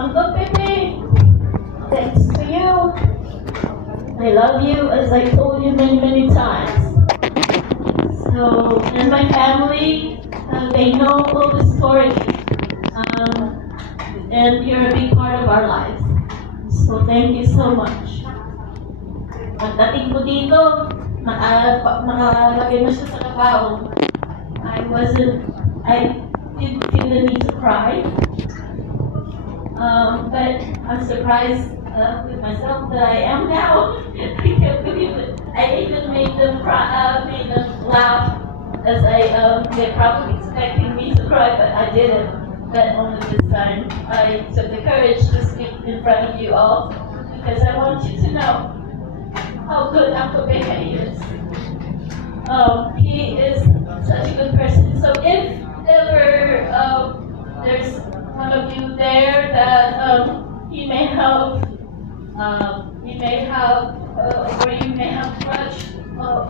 Uncle Pepe, thanks to you. I love you as I told you many, many times. So, and my family, they know all the story. And you're a big part of our lives. So thank you so much. Pagdating ko dito, nakalagay na siya sa kabaong. I didn't feel the need to cry. But I'm surprised with myself that I am now. I can't believe it. I even made them cry, made them laugh, as they're probably expecting me to cry, but I didn't. But only this time, I took the courage to speak in front of you all, because I want you to know how good Uncle Pepe is. He is such a good person. So if ever there's one of you there that he may have, or you may have grudge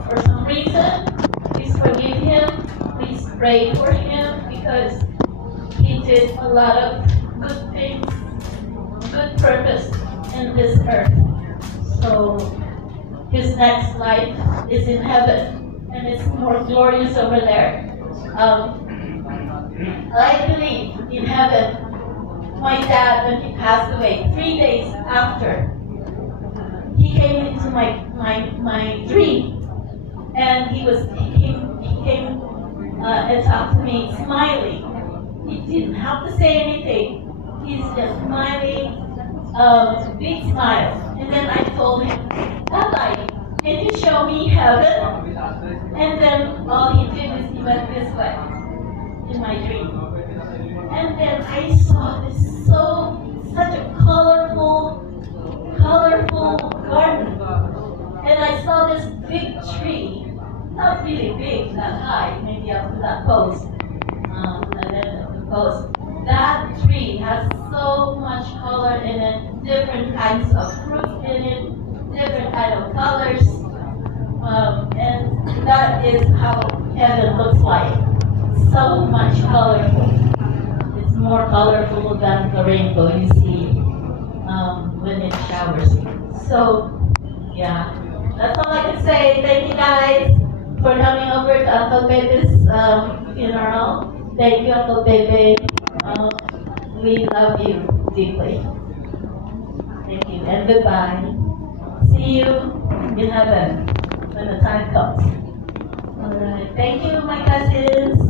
for some reason, please forgive him. Please pray for him, because he did a lot of good things, good purpose in this earth. So his next life is in heaven, and it's more glorious over there. I believe in heaven. My dad, when he passed away, 3 days after, he came into my dream, and he came and talked to me, smiling. He didn't have to say anything. He's just smiling, big smile. And then I told him, Daddy, can you show me heaven? And then all he did is he went this way in my dream. And then I saw this such a colorful garden. And I saw this big tree, not really big, not high, maybe up to that post. And then the post. That tree has so much color in it, different kinds of fruit in it, different kind of colors. And that is how heaven looks like. So much colorful. It's more colorful than the rainbow you see when it showers. So, yeah, that's all I can say. Thank you guys for coming over to Uncle Pepe's funeral. Thank you, Uncle Pepe. We love you deeply. Thank you, and goodbye. See you in heaven when the time comes. All right. Thank you, my cousins.